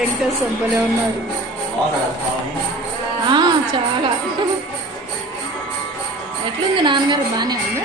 వెంకటేశ్వర భలే ఉన్నాడు ఆ, చాలా. ఎట్లుంది నాన్నగారు? బాగానే ఉంది?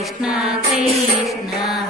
कृष्ण कृष्ण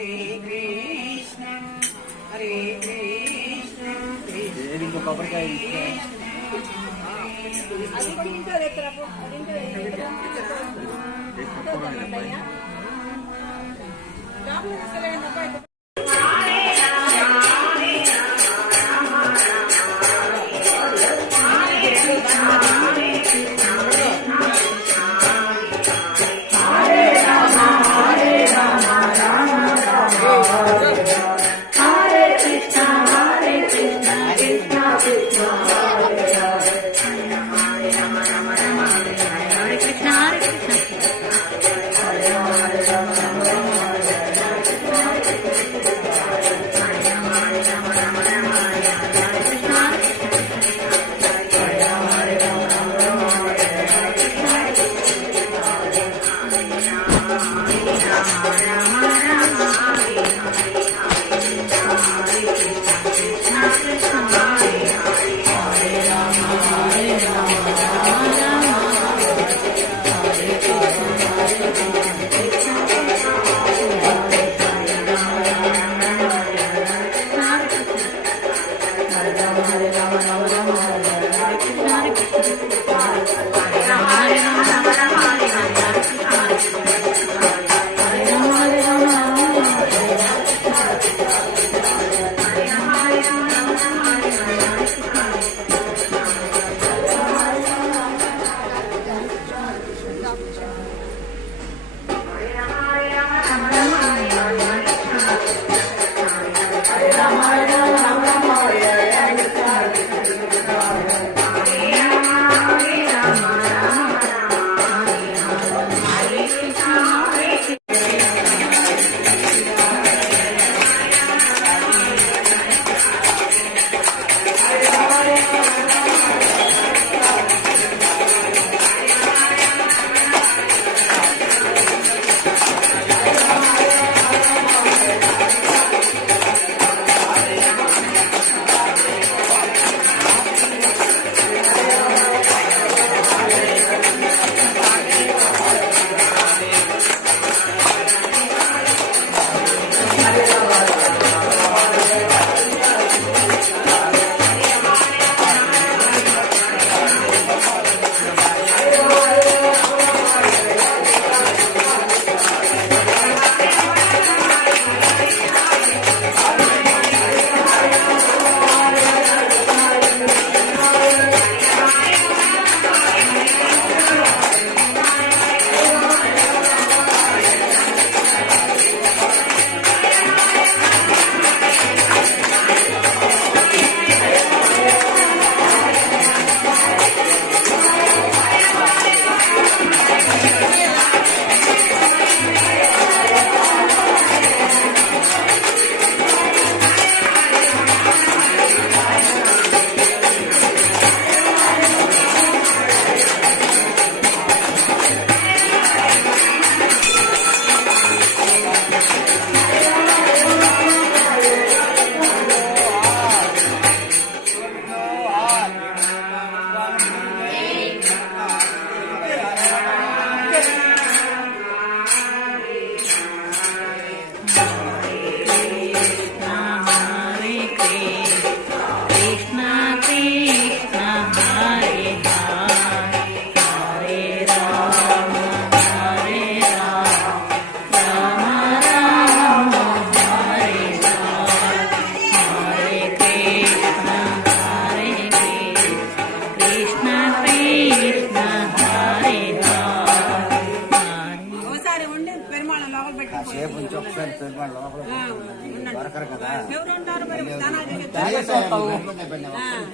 హరే కృష్ణ హరే కృష్ణ కొబ్బరికాయ అది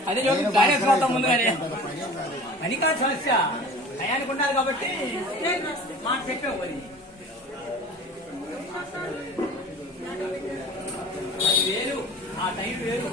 అదే చోటు దానే చూద్దాం ముందుగానే. పని కాదు సమస్య. టయానికి ఉండాలి కాబట్టి మాట చెప్పావు మరి అది వేరు. ఆ టైం వేరు.